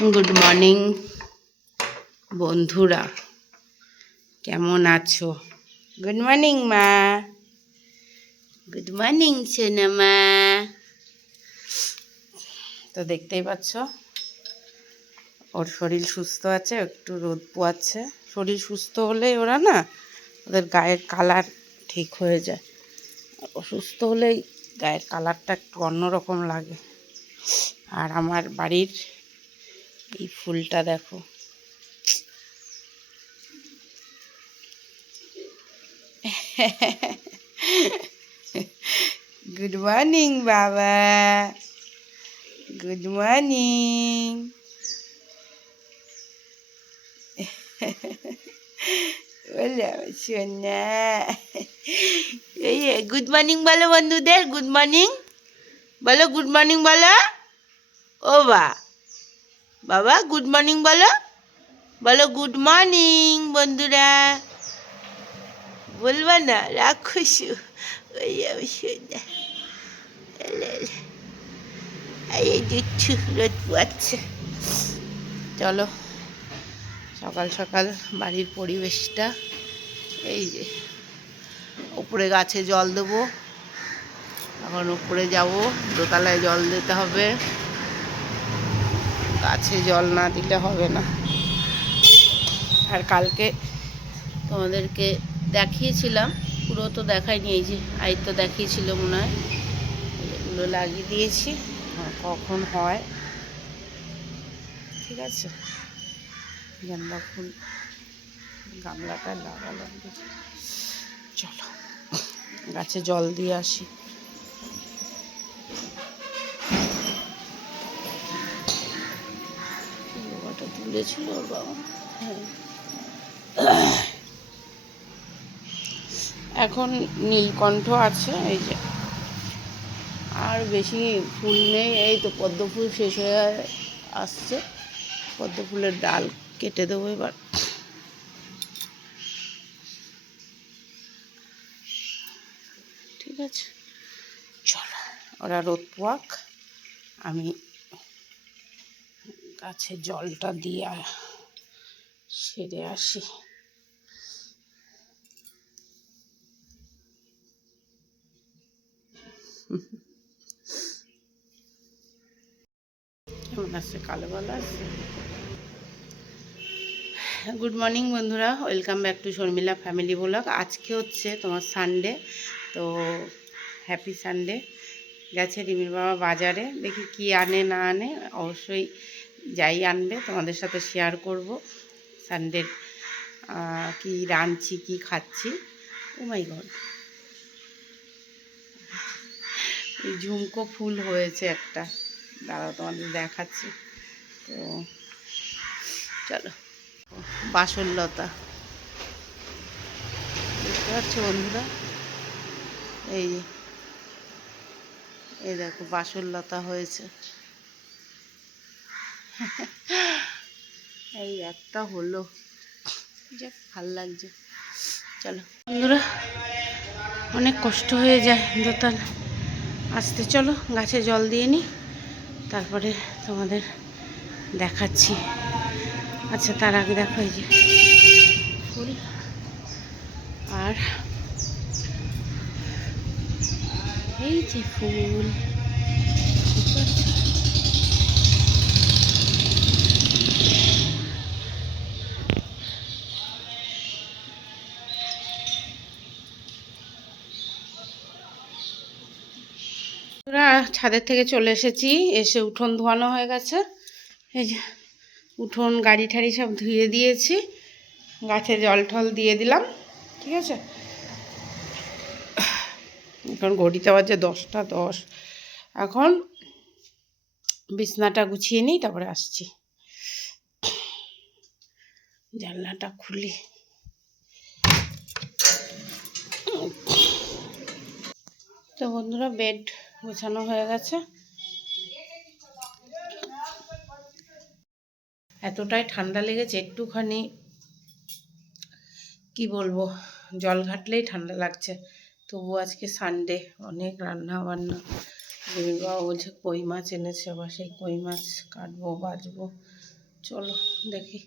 Good morning বন্ধুরা, কেমন আছো? গুড মর্নিং মা। গুড মর্নিং সোনামা। তো দেখতেই পাচ্ছ ওর শরীর সুস্থ আছে, একটু রোদ পোয়াচ্ছে। শরীর সুস্থ হলেই ওরা না, ওদের গায়ের কালার ঠিক হয়ে যায়। অসুস্থ হলেই গায়ের কালারটা একটু অন্যরকম লাগে। আর আমার বাড়ির এই ফুলটা দেখো, গুড মর্নিং বাবা। Good morning. বলো সোনা। এই গুড মর্নিং বলো বন্ধুদের, গুড মর্নিং বলো, গুড মর্নিং বলো। ও বাবা গুড মর্নিং বলো, বলো গুড মর্নিং বন্ধুরা। বলবা না, রাক্ষস। ওই সোনা। এই দিচ্ছু রোদ পোয়াচ্ছে। চলো সকাল সকাল বাড়ির পরিবেশটা, এই যে উপরে গাছে জল দেবো। এখন উপরে যাব, দোতলায় জল দিতে হবে, গাছে জল না দিলে হবে না। আর কালকে তোমাদেরকে দেখিয়েছিলাম, পুরো তো দেখাইনি, এই যে তো দেখিয়েছিল মনে হয়, এগুলো লাগিয়ে দিয়েছি। কখন হয় ঠিক আছে। গেন্দা ফুল গামলাটা লাগালাম, চলো গাছে জল দিয়ে আসি। বাবাটা তুলেছিল ওর বাবা। হ্যাঁ, এখন নীলকণ্ঠ আছে, এই যে আর বেশি ফুল নেই। এই তো পদ্ম ফুল শেষ হয়ে আসছে, পদ্ম ফুলের ডাল কেটে দেবো এবার। ঠিক আছে, চলো ওরা রোদ পোয়াক, আমি গাছে জলটা দিয়ে সেরে আসি। কেমন আছে? কালো ভালো আছে। গুড মর্নিং বন্ধুরা, welcome back to Sharmila family blog. আজকে হচ্ছে তোমার সানডে, তো হ্যাপি সানডে। গেছে রিমির বাবা বাজারে, দেখি কি আনে না আনে, অবশ্যই যাই আনবে তোমাদের সাথে শেয়ার করব। সানডের কি রাঁধছি, কি খাচ্ছি। ও মাই গড, এই ঝুমকো ফুল হয়েছে একটা, দাঁড়াও তোমাদের দেখাচ্ছি। তো চলো, বাসরলতা দেখতে পাচ্ছ বন্ধুরা, এই যে এই দেখো বাসরলতা হয়েছে। এই একটা হলো, যাক ভাল লাগছে। চলো বন্ধুরা, অনেক কষ্ট হয়ে যায় দোতলা আসতে। চলো গাছে জল দিয়ে নিই, তারপরে তোমাদের দেখাচ্ছি। আচ্ছা তার আগে দেখো এই যে ফুল, আর এই যে ফুল, ওরা ছাদের থেকে চলে এসেছি, এসে উঠোন ধোয়ানো হয়ে গেছে। এই যে উঠোন গাড়ি ঠাড়ি সব ধুয়ে দিয়েছি, গাছে জল টল দিয়ে দিলাম। ঠিক আছে, এখন ঘড়িতে বাজে 10টা 10। এখন বিছনাটা গুছিয়ে নিই, তারপরে আসছি। জানলাটা খুলি। তো বন্ধুরা, বেড গোছানো হয়ে গেছে। এতটাই ঠান্ডা লেগেছে, একটুখানি কি বলবো, জল ঘাটলেই ঠান্ডা লাগছে। তবু আজকে সানডে, অনেক রান্না বান্না, রিমির বাবা বলছে কই মাছ এনেছে, আবার সেই কই মাছ কাটবো বাছবো। চলো দেখি।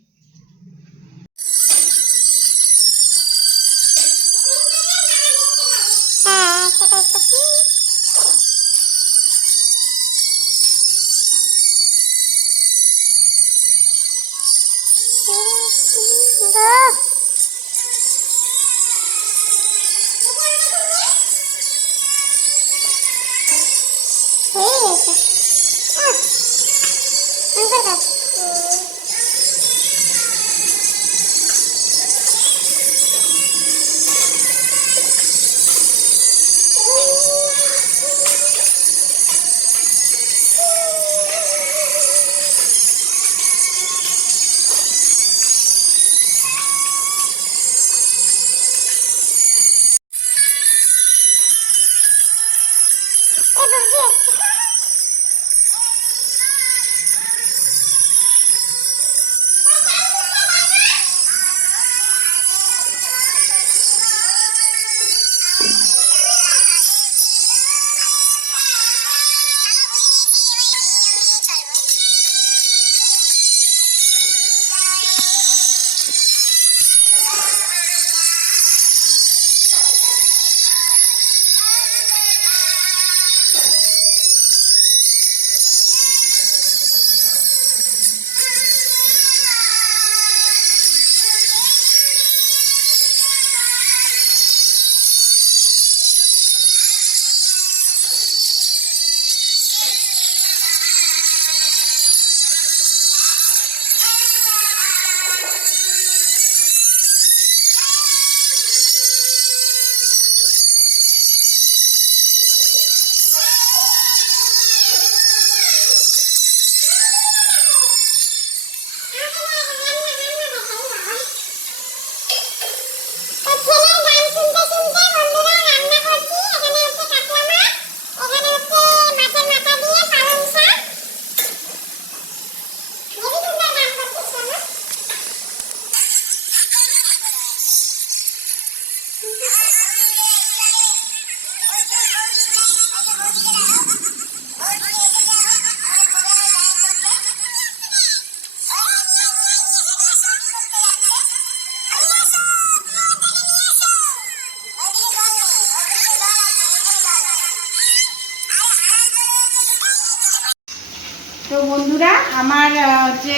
তো বন্ধুরা, আমার হচ্ছে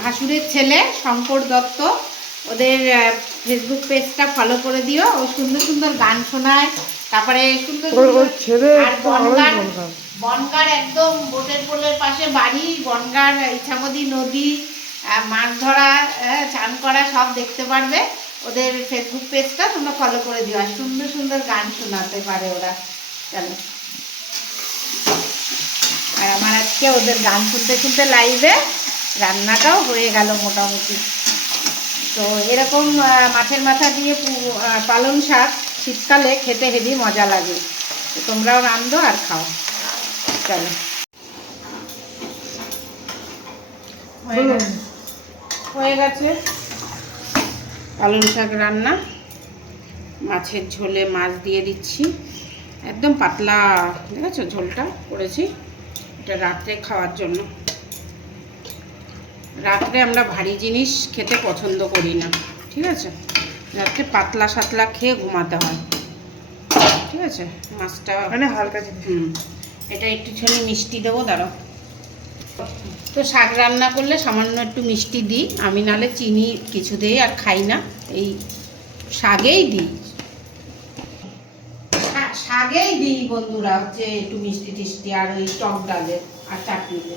ভাসুরের ছেলে শঙ্কর দত্ত, ওদের ফেসবুক পেজটা ফলো করে দিও। ও সুন্দর সুন্দর গান শোনায়, তারপরে সুন্দর আর বনগার একদম বোটের পোলের পাশে বাড়ি, বনগার ইছামতি নদী, মাছ ধরা, চান করা সব দেখতে পারবে। ওদের ফেসবুক পেজটা তোমরা ফলো করে দিও, আর সুন্দর সুন্দর গান শোনাতে পারে ওরা। চলো, আর আমার আজকে ওদের গান শুনতে শুনতে লাইভে রান্নাটাও হয়ে গেল মোটামুটি। তো এরকম মাছের মাথা দিয়ে পালং শাক শীতকালে খেতে হেবি মজা লাগে। তো তোমরাও রান্ধো আর খাও। চলো, হয়ে গেছে পালং শাক রান্না। মাছের ঝোলে মাছ দিয়ে দিচ্ছি, একদম পাতলা, দেখেছো ঝোলটা করেছি। এটা রাত্রে খাওয়ার জন্য। রাত্রে আমরা ভারী জিনিস খেতে পছন্দ করি না, ঠিক আছে? রাত্রে পাতলা সাতলা খেয়ে ঘুমাতে হয়, ঠিক আছে? মাছটা মানে হালকা জিনিস। এটা একটুখানি মিষ্টি দেবো, দাঁড়াও। তো শাক রান্না করলে সামান্য একটু মিষ্টি দিই আমি, নালে চিনি কিছুতেই আর খাই না। এই শাকেই দিই, শাকেই দিই বন্ধুরা, হচ্ছে একটু মিষ্টি টিষ্টি, আর ওই টক ডালে আর চাটনিতে।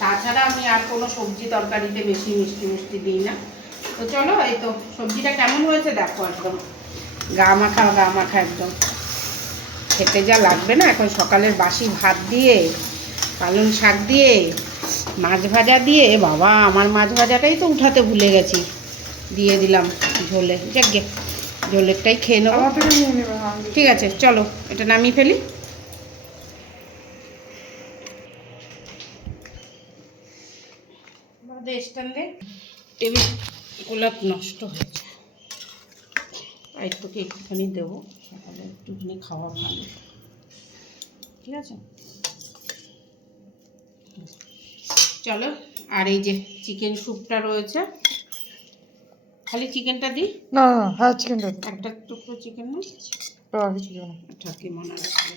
তাছাড়া আমি আর কোনো সবজি তরকারিতে বেশি মিষ্টি মিষ্টি দিই না। তো চলো, এই তো সবজিটা কেমন হয়েছে দেখো, একদম গা মাখা গা মাখা একদম। খেতে যা লাগবে না এখন, সকালের বাসি ভাত দিয়ে, পালং শাক দিয়ে, মাছ ভাজা দিয়ে। বাবা, আমার মাছ ভাজাটাই তো উঠাতে ভুলে গেছি, দিয়ে দিলাম ঝোলে। যাকে ঝোলেরটাই খেয়ে নেবো, ঠিক আছে? চলো, এটা নামিয়ে ফেলি। স্ট্যান্ডে টেবিল গোলাপ নষ্ট হয়েছে, তাই তোকে একটুখানি দেবো, সকালে একটুখানি খাওয়া ভালো, ঠিক আছে? চলো, আর এই যে চিকেন স্যুপটা রয়েছে, খালি চিকেনটা দিই না না, হ্যাঁ চিকেনটা একটা টুকরো চিকেন না ঠাকি মনে রাখবে।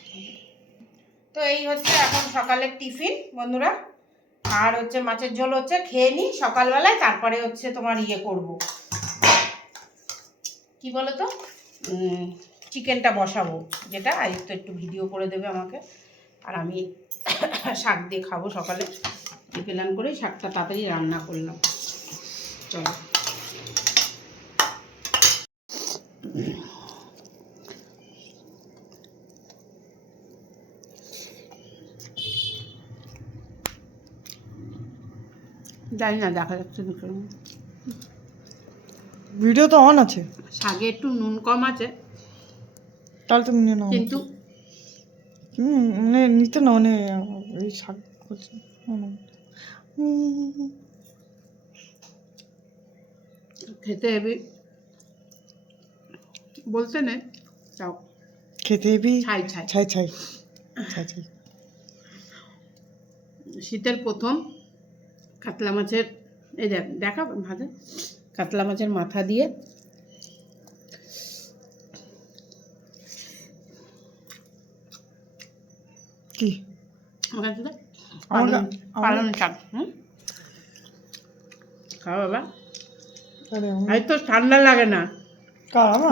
তো এই হচ্ছে এখন সকালের টিফিন বন্ধুরা, আর হচ্ছে মাছের ঝোল হচ্ছে খেয়ে নিই সকালবেলায়, তারপরে হচ্ছে তোমার ইয়ে করব কি বলো তো, চিকেনটা বসাবো, যেটা আদিত্য একটু ভিডিও করে দেবে আমাকে, আর আমি শাক দিয়ে খাবো সকালে। প্ল্যান করে শাকটা তাড়াতাড়ি রান্না করলাম। চলো, জানি না দেখা যাচ্ছে দুটো, ভিডিও তো অন আছে, শাকে একটু নুন কম আছে তাহলে তুমি নিয়ে নাও। কিন্তু মানে নিতে না, মানে এই শাক করছে খেতে হেবি বলতে নেই, চাও খেতে বি ছাই ছাই ছাই ছাই ছাই ছাই। শীতের প্রথম কাতলা মাছের, এই দেখা ভাজা কাতলা মাছের মাথা দিয়ে কি পালন শাক। খাও বাবা, আর তো ঠান্ডা লাগে না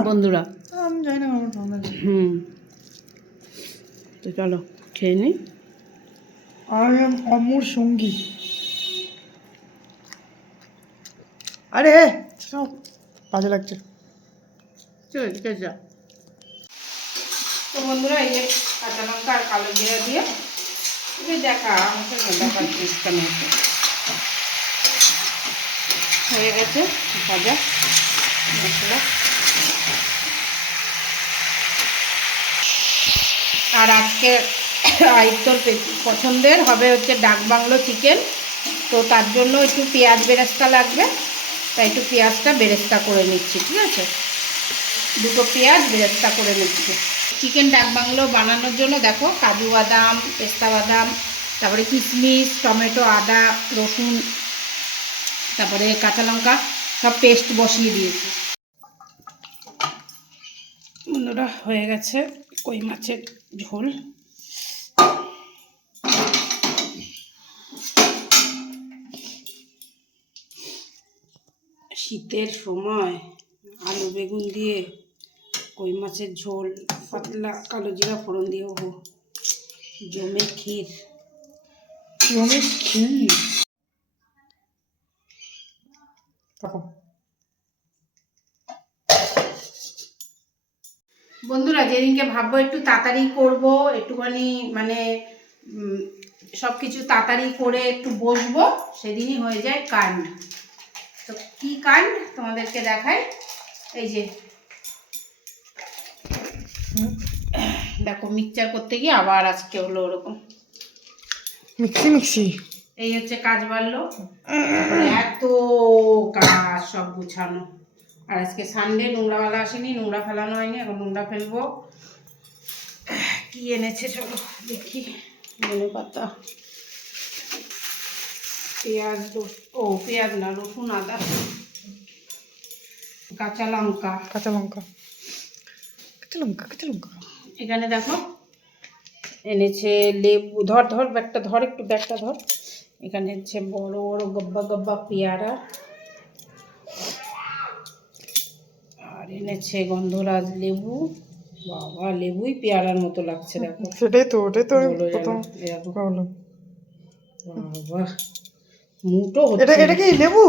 বন্ধুরা। আমি জানি না আমার ঠান্ডা লাগে। তো চলো খেয়ে নিই। আই এম অমর সঙ্গী। আরে সব বাজে লাগছে। চলো ঠিক আছে। তো বন্ধুরা এই যে কাঁচা লঙ্কা আর কালো জিরা দিয়ে দেখা আমাকে দেখার চেষ্টা নিয়েছে, হয়ে গেছে ভাজা মশলা। আর আজকে আইতর পছন্দের হবে হচ্ছে ডাক বাংলো চিকেন, তো তার জন্য একটু পেঁয়াজ বেরেস্তা লাগবে, তাই একটু পেঁয়াজটা বেরেস্তা করে নিচ্ছি, ঠিক আছে, দুটো পেঁয়াজ বেরেস্তা করে নিচ্ছি। চিকেন ডাক বাংলো বানানোর জন্য দেখো কাজু বাদাম, পেস্তা বাদাম, তারপরে কিশমিশ, টমেটো, আদা, রসুন, তারপরে কাঁচা লঙ্কা সব পেস্ট বসিয়ে দিয়েছি। বন্ধুরা হয়ে গেছে কই মাছের ঝোল। শীতের সময় আলু বেগুন দিয়ে কই মাছের ঝোল, পাতলা কালো জিরা ফোড়ন দিয়ে জমে ক্ষীর, জমে ক্ষীর। বন্ধুরা যেদিনকে ভাববো একটু তাড়াতাড়ি করবো, একটুখানি মানে সব কিছু তাড়াতাড়ি করে একটু বসবো, সেদিনই হয়ে যায় কাণ্ড। তো কি কাণ্ড তোমাদেরকে দেখাই, এই যে দেখো মিক্সচার করতে গিয়ে আবার আজকে হলো ওরকম মিক্সি। এই হচ্ছে কাজ বাড়লো, এত কাজ সব গুছানো। আর আজকে সানডে, নোংরাওয়ালা আসেনি, নোংরা ফেলানো হয়নি, এখন নোংরা ফেলবো। কি এনেছে চলো দেখি, ধনে পাতা, পেঁয়াজ, পেঁয়াজ না রসুন, আদা, কাঁচা লঙ্কা, এখানে দেখো এনেছে লেবু, ধর ব্যাগটা ধর, একটু ব্যাগটা ধর, এখানে হচ্ছে বড় বড় গব্বা গব্বা পেয়ারা, আর এনেছে গন্ধরাজ লেবু। বাবা লেবুই পেয়ারার মতো লাগছে দেখো, সেটাই তো, ওটাই তো প্রথম প্রবলেম। বাবা মুটো হচ্ছে, এটা কি লেবু?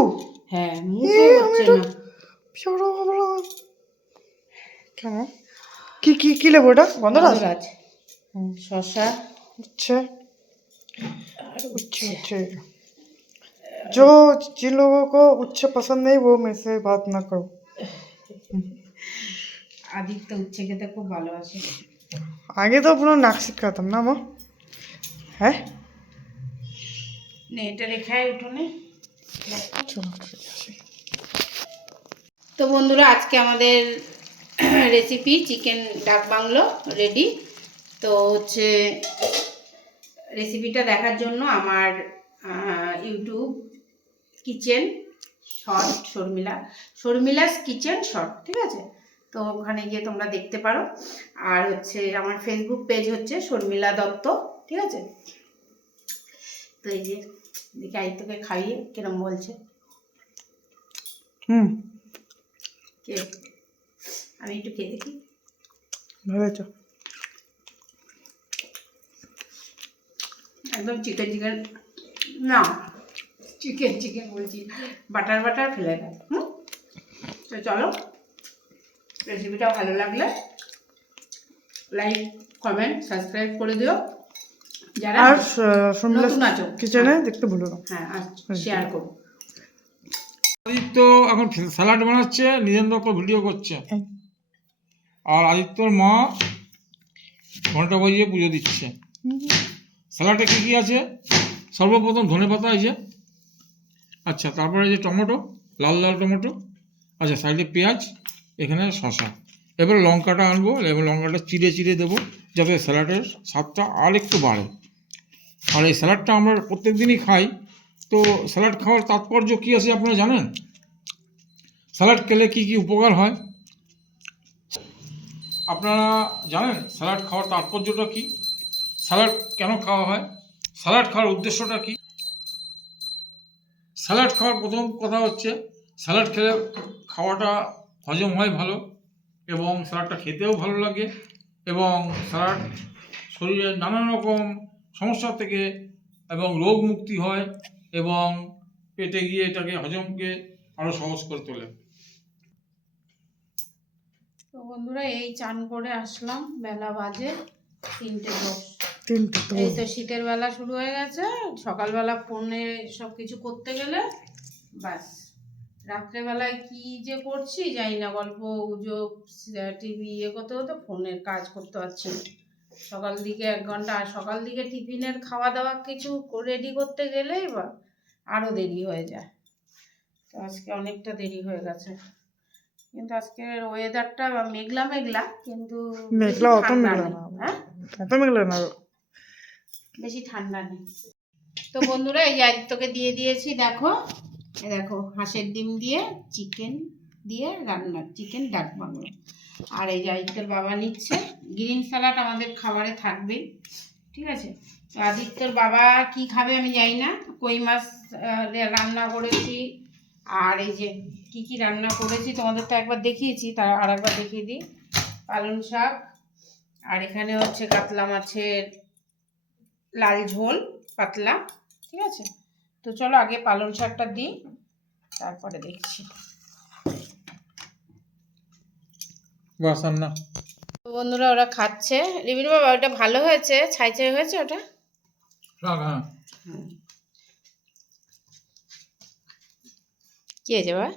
হ্যাঁ মুটো হচ্ছে না। কেন? কি কি কি লেবু এটা? গন্ধরাজ। শসা, উচ্ছে, उच्छे जो जिन लोगों को उच्छे पसंद नहीं वो मेरे से बात ना करो। आदित्य उच्छे খেতে খুব ভালোবাসে। आगे तो अपना नाक सिखातम ना माँ, है ने এটা রেখে উঠোনে। তো বন্ধুরা আজকে আমাদের recipe chicken dak bungalow ready. তো হচ্ছে রেসিপিটা দেখার জন্য আমার YouTube kitchen short Sharmila's kitchen short, ঠিক আছে? তো ওখানে গিয়ে তোমরা দেখতে পারো। আর হচ্ছে আমার ফেসবুক পেজ হচ্ছে শর্মিলা দত্ত, ঠিক আছে? তো এই যে দেখি আদিত্যকে খাইয়ে কিরম বলছে। কে আমি একটু খেয়ে দেখি। ভালো, একদম চিকেন না, চিকেন বলছি, বাটার ফেলে দেয়। তো চলো, রেসিপিটা ভালো লাগলে লাইক কমেন্ট সাবস্ক্রাইব করে দিও, যারা আর নতুন আছো কিচেনে দেখতে ভুলো না। হ্যাঁ, আর শেয়ার করো। আদিত্য এখন স্যালাড বানাচ্ছে, নিজেন্দ্র ওপর ভিডিও করছে, আর আদিত্যর মা ঘন্টা বাজিয়ে পুজো দিচ্ছে। স্যালাডে কী কী আছে? সর্বপ্রথম ধনেপাতা আছে, আচ্ছা, তারপরে যে টমেটো, লাল লাল টমেটো, আচ্ছা, সাইডে পেঁয়াজ, এখানে শসা। এবারে লঙ্কাটা আনবো এবং লঙ্কাটা চিড়ে দেবো, যাতে স্যালাডের স্বাদটা আর একটু বাড়ে। আর এই স্যালাডটা আমরা প্রত্যেক দিনই খাই। তো স্যালাড খাওয়ার তাৎপর্য কী আছে আপনারা জানেন? স্যালাড খেলে কী কী উপকার হয় আপনারা জানেন? স্যালাড খাওয়ার তাৎপর্যটা কী? স্যালাড কেন খাওয়া হয়? স্যালাড খাওয়ার উদ্দেশ্যটা কী? স্যালাড খাওয়ার প্রথম কথা হচ্ছে, স্যালাড খেলে খাওয়াটা হজম হয় ভালো, এবং স্যালাডটা খেতেও ভালো লাগে, এবং স্যালাড শরীরের নানান রকম সমস্যা থেকে এবং রোগ মুক্তি হয়, এবং পেটে গিয়ে এটাকে হজমকে আরও সহজ করে তোলে। তো বন্ধুরা, এই চান করে আসলাম, বেলা বাজে 3:10। এই তো শীতের বেলা শুরু হয়ে গেছে। সকালবেলা ফোনে সব কিছু করতে গেলে ব্যাস, রাত্রেবেলায় কি যে করছি জানি না, গল্প গুজব টিভি করতে করতে ফোনের কাজ করতে পারছি না। সকাল দিকে 1 ঘন্টা, আর সকাল দিকে টিফিনের খাওয়া দাওয়া কিছু রেডি করতে গেলেই বা আরও দেরি হয়ে যায়। তো আজকে অনেকটা দেরি হয়ে গেছে, কিন্তু আজকের ওয়েদারটা মেঘলা কিন্তু মেঘলা অত মেঘলা না, হ্যাঁ অত মেঘলা না, বেশি ঠান্ডা নেই। তো বন্ধুরা, এই যে আদিত্যকে দিয়ে দিয়েছি, দেখো দেখো হাঁসের ডিম দিয়ে চিকেন দিয়ে রান্না, চিকেন ডাক বাংলো। আর এই যে আদিত্যর বাবা নিচ্ছে। গ্রিন স্যালাড আমাদের খাবারে থাকবেই, ঠিক আছে? তো আদিত্যর বাবা কি খাবে আমি জানি না। কই মাছ রান্না করেছি, আর এই যে কি কি রান্না করেছি তোমাদের তো একবার দেখিয়েছি, তার আর একবার দেখিয়ে দিই। পালং শাক, আর এখানে হচ্ছে কাতলা মাছের লাল ঝোল পাতলা, ঠিক আছে? তো চলো আগে পালং শাকটা দিই, তারপরে দেখছি। না, তো বন্ধুরা, ওরা খাচ্ছে। রিবির বাবা, ওটা ভালো হয়েছে? ছাই হয়েছে ওটা? হ্যাঁ, কি হয়েছে বাবা?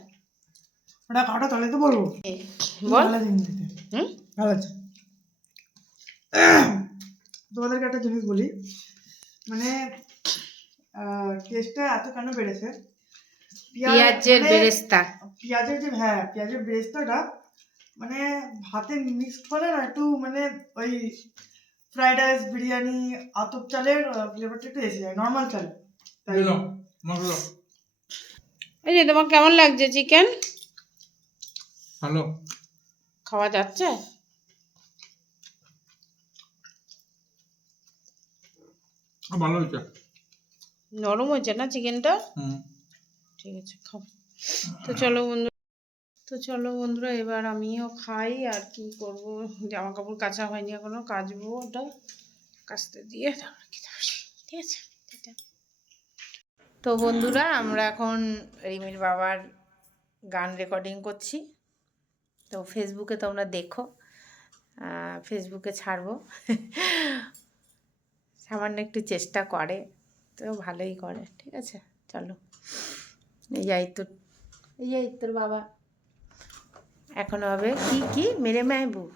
ওটা খাওয়াটা তাহলে তো বলবো, বল। ভালো জিনিস দিতে। ভালো আছে। তোমাদেরকে একটা জিনিস বলি, মানে টেস্টটা এত কেন বেড়েছে? পেঁয়াজের বেরেস্তা, পেঁয়াজের যে, হ্যাঁ, পেঁয়াজের বেরেস্তাটা মানে ভাতে মিক্সড করলে না একটু, মানে ওই ফ্রাইড রাইস, বিরিয়ানি, আতপ চালের ফ্লেভারটা একটু এসে যায় নর্মাল চালে। তাই এই যে তোমার কেমন লাগছে চিকেন? ভালো, খাওয়া যাচ্ছে? ভালো হয়েছে, নরম হয়েছে না চিকেনটা? ঠিক আছে, খাও। তো চলো বন্ধুরা, এবার আমিও খাই। আর কি করব, জামা কাপড় কাচা হয়নি এখনো, কাচবো। ওটা কাচতে দিয়ে তারপরে খেতে বসি, ঠিক আছে? তো বন্ধুরা, আমরা এখন রিমির বাবার গান রেকর্ডিং করছি। তো ফেসবুকে তোমরা দেখো, ফেসবুকে ছাড়বো। সামান্য একটু চেষ্টা করে, তো ভালোই করে, ঠিক আছে? চলো, এই আদিত্যর বাবা এখন হবে কি মেরে মেহবুব।